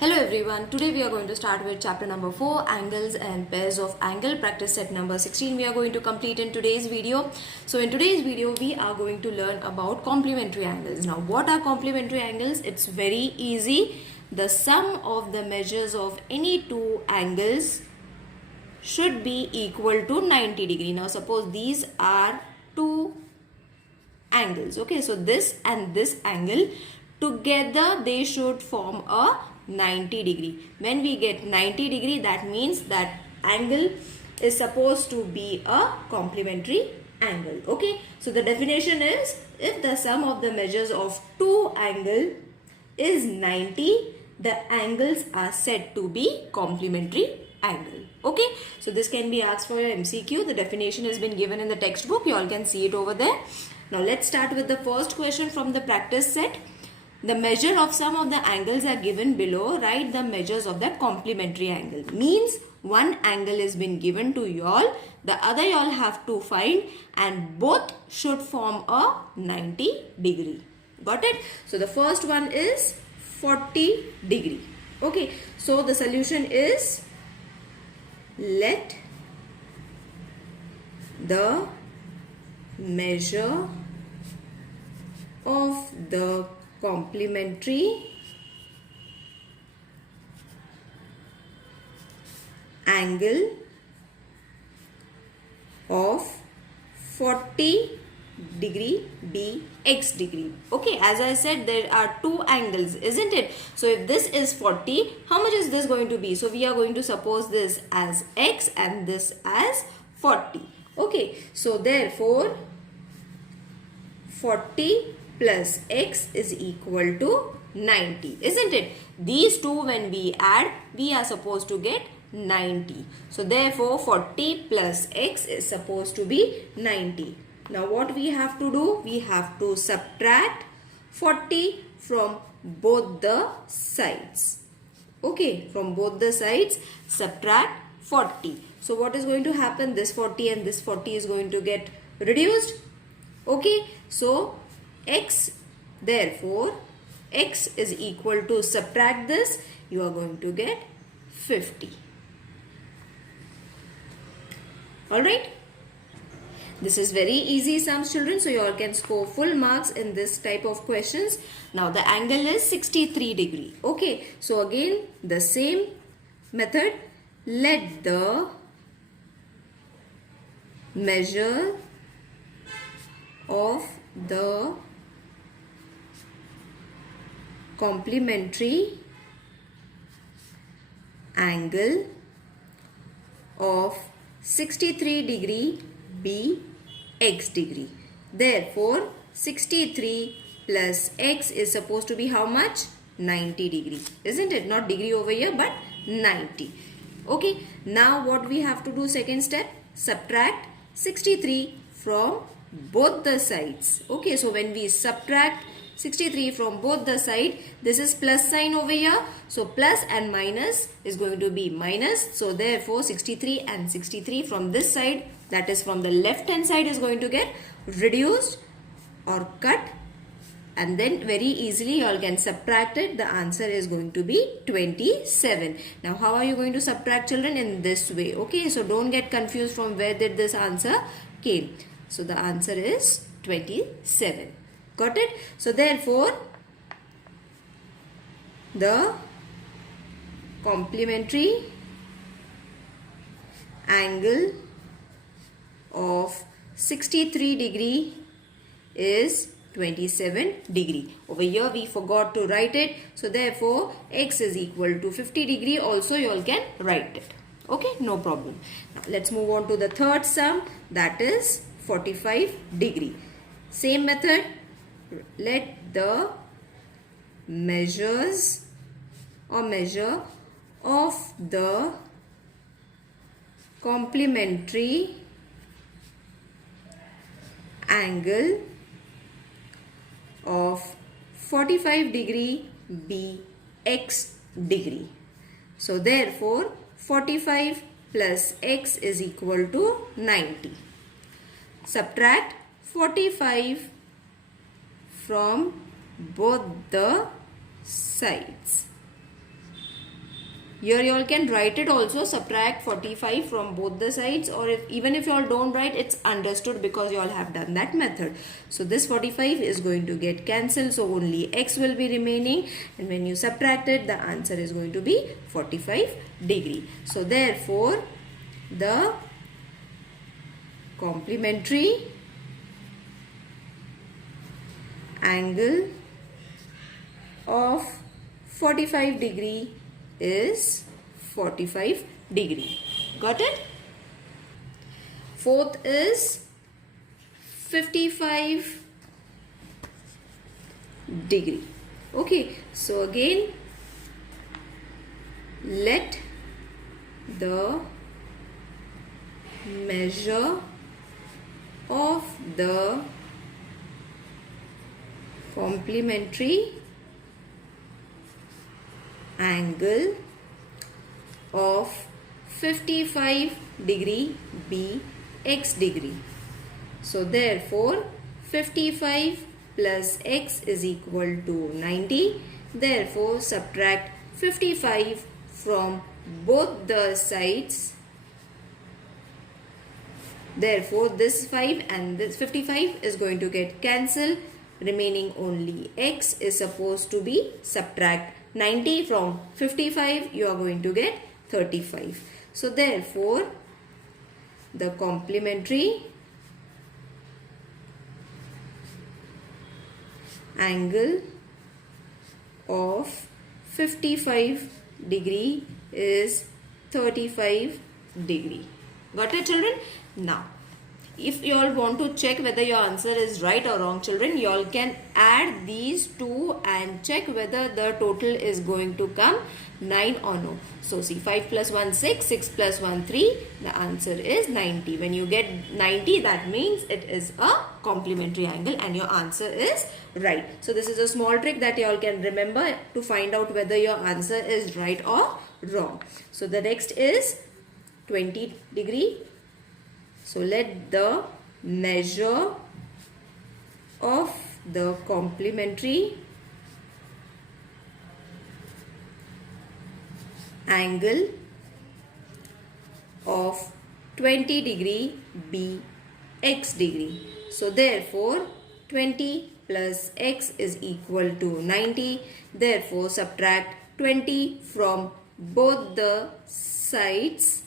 Hello everyone, today we are going to start with chapter number 4, angles and pairs of angle, practice set number 16 we are going to complete in today's video. So in today's video we are going to learn about complementary angles. Now what are complementary angles? It's very easy. The sum of the measures of any two angles should be equal to 90 degree. Now suppose these are two angles, okay, so this and this angle together they should form a 90 degree. When we get 90 degree, that means that angle is supposed to be a complementary angle. Okay, so the definition is, if the sum of the measures of two angles is 90, the angles are said to be complementary angle. Okay, so this can be asked for your MCQ. The definition has been given in the textbook. You all can see it over there. Now let's start with the first question from the practice set. The measure of sum of the angles are given below. Write the measures of the complementary angle. Means one angle has been given to y'all. The other y'all have to find, and both should form a 90 degree. Got it? So the first one is 40 degree. Okay. So the solution is, let the measure of the complementary angle of 40 degree be x degree. Okay, as I said, there are two angles, isn't it? So if this is 40, how much is this going to be? So we are going to suppose this as x and this as 40. Okay, so therefore 40 plus x is equal to 90, isn't it? These two, when we add, we are supposed to get 90. So therefore 40 plus x is supposed to be 90. Now what we have to do? We have to subtract 40 from both the sides. Okay, from both the sides subtract 40. So what is going to happen? This 40 and this 40 is going to get reduced. Okay, so x, therefore x is equal to, subtract this, you are going to get 50. Alright, this is very easy sums, children, so you all can score full marks in this type of questions. Now the angle is 63 degree. Okay, so again the same method. Let the measure of the complementary angle of 63 degree be x degree. Therefore 63 plus x is supposed to be how much? 90 degree, isn't it? Not degree over here, but 90. Okay, now what we have to do, second step, subtract 63 from both the sides. Okay, so when we subtract 63 from both the side, this is plus sign over here, so plus and minus is going to be minus. So therefore 63 and 63 from this side, that is from the left hand side, is going to get reduced or cut, and then very easily you all can subtract it. The answer is going to be 27. Now how are you going to subtract, children? In this way. Okay, so don't get confused from where did this answer came. So the answer is 27. Got it? So therefore the complementary angle of 63 degree is 27 degree. Over here we forgot to write it. So therefore x is equal to 50 degree. Also you all can write it. Okay, no problem. Now let's move on to the third sum, that is 45 degree. Same method. Let the measures or measure of the complementary angle of 45 degree be x degree. So therefore 45 plus x is equal to 90. Subtract 45 from both the sides. Here you all can write it also, subtract 45 from both the sides, or even if you all don't write, it's understood because you all have done that method. So this 45 is going to get cancelled, so only x will be remaining, and when you subtract it, the answer is going to be 45 degree. So therefore the complementary angle of 45 degree is 45 degree. Got it? Fourth is 55 degree. Okay, so again let the measure of the complementary angle of 55 degree be x degree. So therefore 55 plus x is equal to 90. Therefore subtract 55 from both the sides. Therefore this 5 and this 55 is going to get cancelled, remaining only x is supposed to be subtract 90 from 55, you are going to get 35. So therefore the complementary angle of 55 degree is 35 degree. Got it, children? Now if you all want to check whether your answer is right or wrong, children, you all can add these two and check whether the total is going to come 9 or no. So see, 5 plus 1 6, 6 plus 1 3, the answer is 90. When you get 90, that means it is a complementary angle and your answer is right. So this is a small trick that you all can remember to find out whether your answer is right or wrong. So the next is 20 degree. So let the measure of the complementary angle of 20 degree be x degree. So therefore 20 plus x is equal to 90. Therefore subtract 20 from both the sides.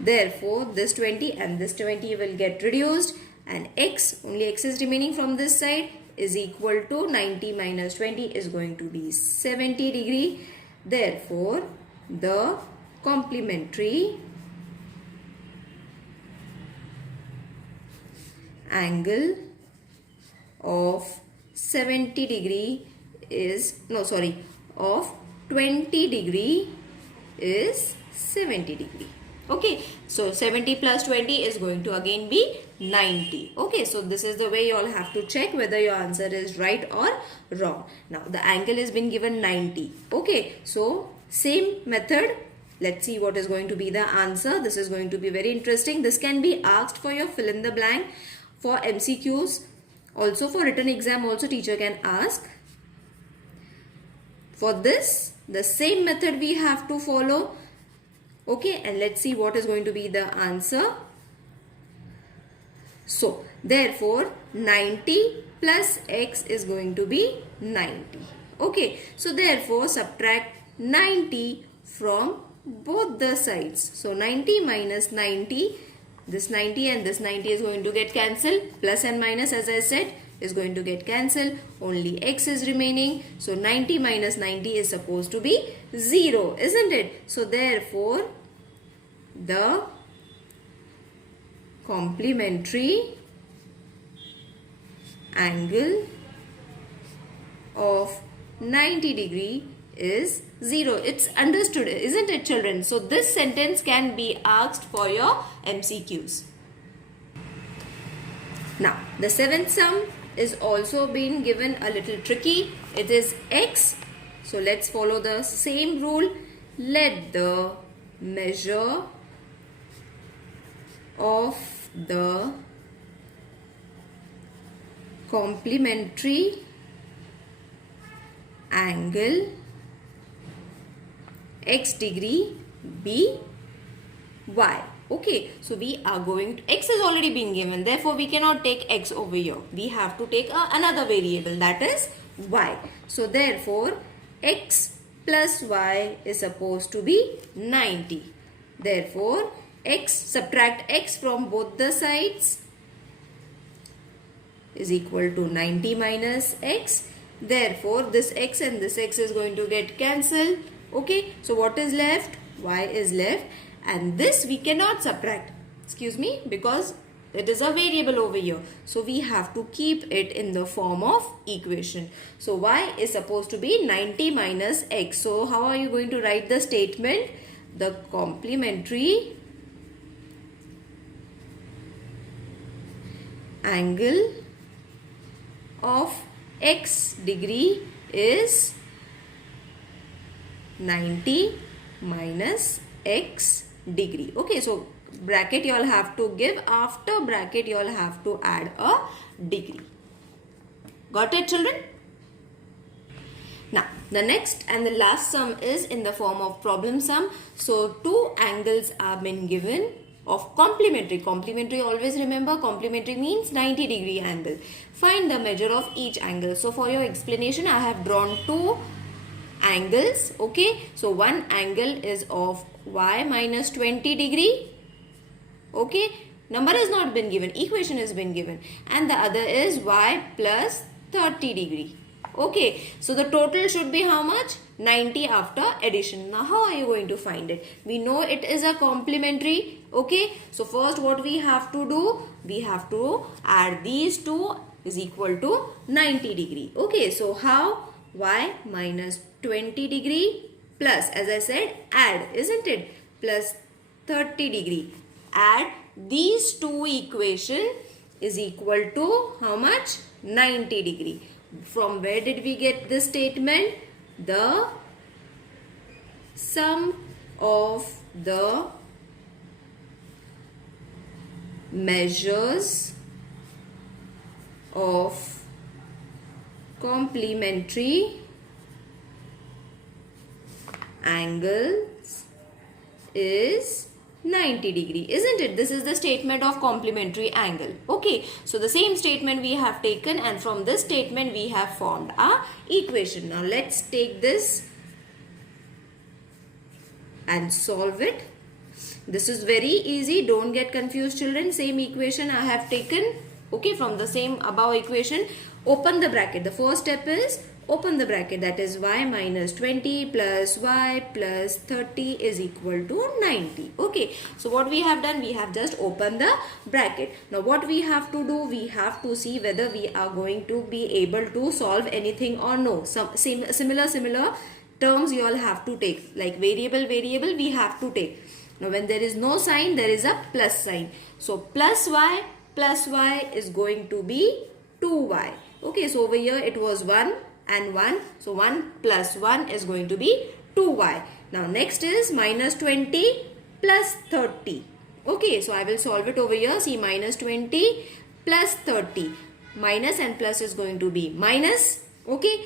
Therefore this 20 and this 20 will get reduced, and x, only x is remaining from this side, is equal to 90 minus 20 is going to be 70 degree. Therefore the complementary angle of 70 degree is, of 20 degree is 70 degree. Okay, so 70 plus 20 is going to again be 90. Okay, so this is the way you all have to check whether your answer is right or wrong. Now the angle has been given 90. Okay, so same method. Let's see what is going to be the answer. This is going to be very interesting. This can be asked for your fill in the blank, for MCQs, also for written exam also teacher can ask. For this, the same method we have to follow. Okay, and let's see what is going to be the answer. So therefore 90 plus x is going to be 90. Okay, so therefore subtract 90 from both the sides. So 90 minus 90, this 90 and this 90 is going to get cancelled. Plus and minus, as I said, is going to get cancelled. Only x is remaining. So 90 minus 90 is supposed to be 0, isn't it? So therefore the complementary angle of 90 degree is 0. It's understood, isn't it, children? So this sentence can be asked for your MCQs. Now the seventh sum is also been given a little tricky. It is x. So let's follow the same rule. Let the measure of the complementary angle x degree be y. Okay, so we are going to, x is already been given, therefore we cannot take x over here. We have to take another variable, that is y. So therefore x plus y is supposed to be 90. Therefore subtract x from both the sides is equal to 90 minus x. Therefore this x and this x is going to get cancelled. Okay, so what is left? Y is left, and this we cannot subtract, because it is a variable over here. So we have to keep it in the form of equation. So y is supposed to be 90 minus x. So how are you going to write the statement? The complementary angle of x degree is 90 minus x degree. Okay, so bracket you all have to give, after bracket you all have to add a degree. Got it, children? Now the next and the last sum is in the form of problem sum. So two angles are been given of complementary. Complementary, always remember, complementary means 90 degree angle. Find the measure of each angle. So for your explanation I have drawn two angles. Okay, so one angle is of y minus 20 degree. Okay, number has not been given, equation has been given, and the other is y plus 30 degree. Okay, so the total should be how much? 90 after addition. Now how are you going to find it? We know it is a complementary. Okay, so first what we have to do? We have to add these two is equal to 90 degree. Okay, so how? Y minus 20 degree plus, as I said, add, isn't it? Plus 30 degree. Add these two equation is equal to how much? 90 degree. From where did we get this statement? The sum of the measures of complementary angles is 90 degree, isn't it? This is the statement of complementary angle. Okay, so the same statement we have taken, and from this statement we have formed our equation. Now let's take this and solve it. This is very easy, don't get confused, children. Same equation I have taken, okay, from the same above equation. Open the bracket. The first step is open the bracket, that is y minus 20 plus y plus 30 is equal to 90. Okay, so what we have done, we have just opened the bracket. Now what we have to do, we have to see whether we are going to be able to solve anything or no. Some similar terms you all have to take, like variable we have to take. Now when there is no sign, there is a plus sign. So plus y is going to be 2y. Okay, so over here it was 1 and 1. So 1 plus 1 is going to be 2y. Now next is minus 20 plus 30. Okay, so I will solve it over here. See, minus 20 plus 30. Minus and plus is going to be minus. Okay,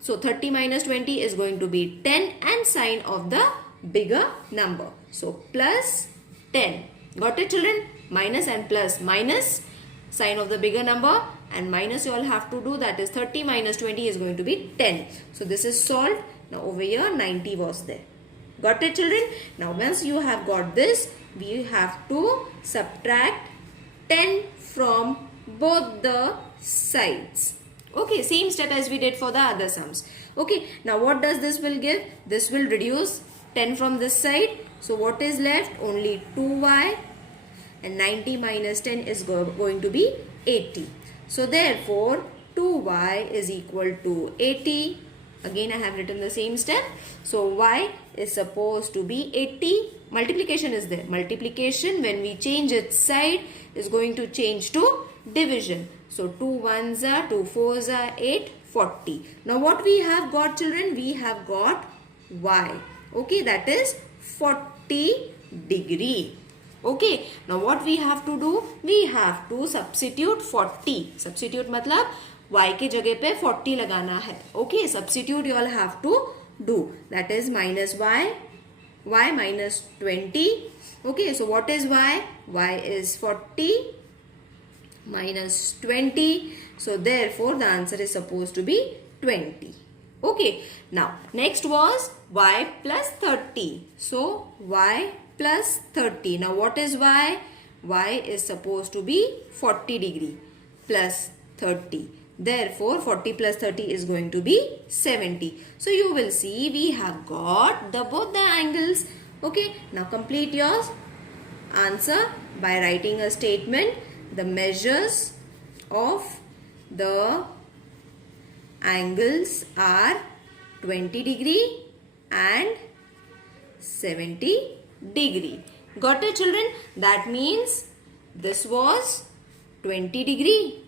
so 30 minus 20 is going to be 10 and sign of the bigger number. So plus 10. Got it, children? Minus and plus minus, sign of the bigger number, and minus you all have to do, that is 30 minus 20 is going to be 10. So this is solved. Now over here 90 was there. Got it, children? Now once you have got this, we have to subtract 10 from both the sides. Okay, same step as we did for the other sums. Okay, now what does this will give? This will reduce 10 from this side. So what is left? Only 2y, and 90 minus 10 is going to be 80. So therefore 2y is equal to 80. Again I have written the same step. So y is supposed to be 80. Multiplication is there. Multiplication, when we change its side, is going to change to division. So 2 1s are 2 4s are 8, 40. Now what we have got, children? We have got y. Okay, that is 40 degree. Okay, now what we have to do? We have to substitute 40. Substitute matlab y के जगह पे 40 लगाना है. Okay, substitute you all have to do. That is minus y minus 20. Okay, so what is y? Y is 40 minus 20. So therefore the answer is supposed to be 20. Okay, now next was y plus 30. So y plus 30. Now what is y? Y is supposed to be 40 degree plus 30. Therefore 40 plus 30 is going to be 70. So you will see we have got both the angles. Okay, now complete your answer by writing a statement. The measures of the angles are 20 degree and 70 degree. Got it, children? That means this was 20 degree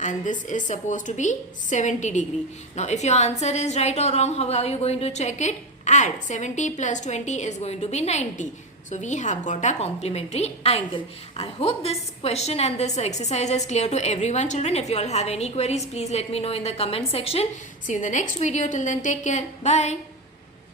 and this is supposed to be 70 degree. Now if your answer is right or wrong, how are you going to check it? Add 70 plus 20 is going to be 90. So we have got a complementary angle. I hope this question and this exercise is clear to everyone, children. If you all have any queries, please let me know in the comment section. See you in the next video. Till then, take care. Bye.